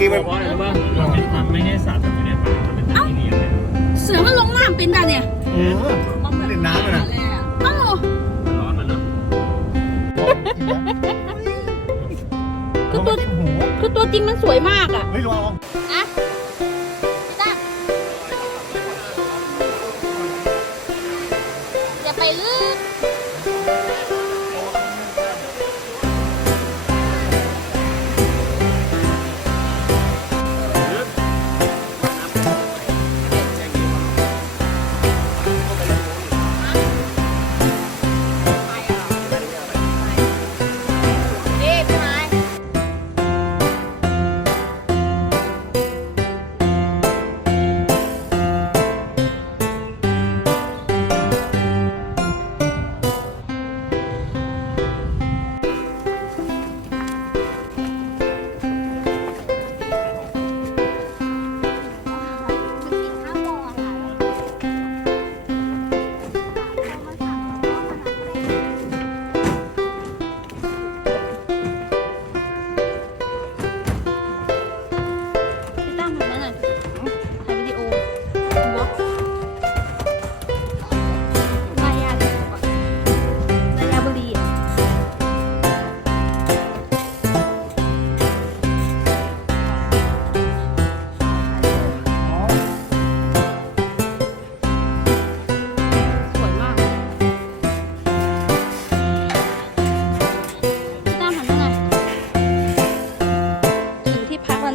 กี้มันเพราะอะไรรู้ป่ะมันไม่มันไม่ได้สัตว์แบบนี้มันเป็นที่นี่เลยเสือมันลงน้ำเป็นด่าเนี่ยเออเล่นน้ำมันอะเอ้าร้อนมันเนาะคือตัวคือตัวจริงมันสวยมากอะ เฮ้ยลองอะ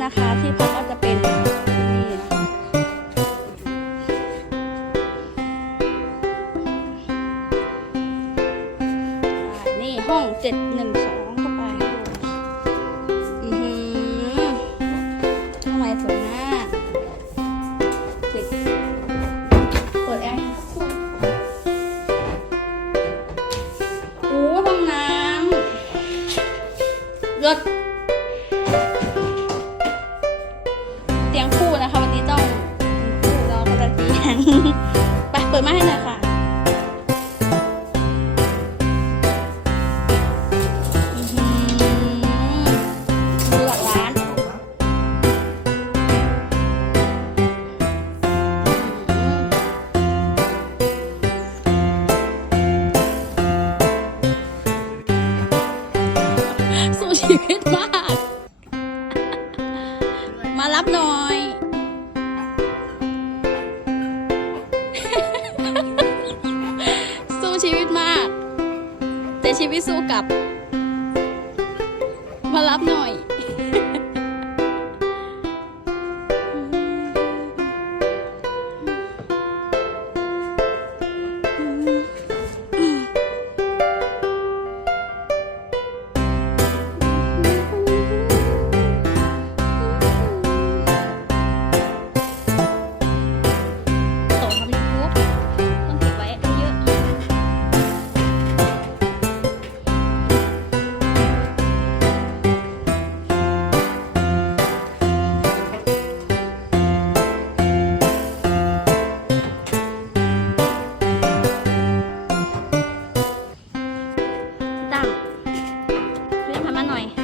นะคะที่พักก็จะเป็นนี่นี่ห้องเจ็ดหนึ่งสองเข้าไปอือหือทำไมสวยมากปิดเปิดแอร์โอ้ห้องน้ำรถ ชีวิตมาก มารับหน่อย สู้ชีวิตมาก แต่ชีวิตสู้กลับ มารับหน่อย หน่อย กลับแล้วนะ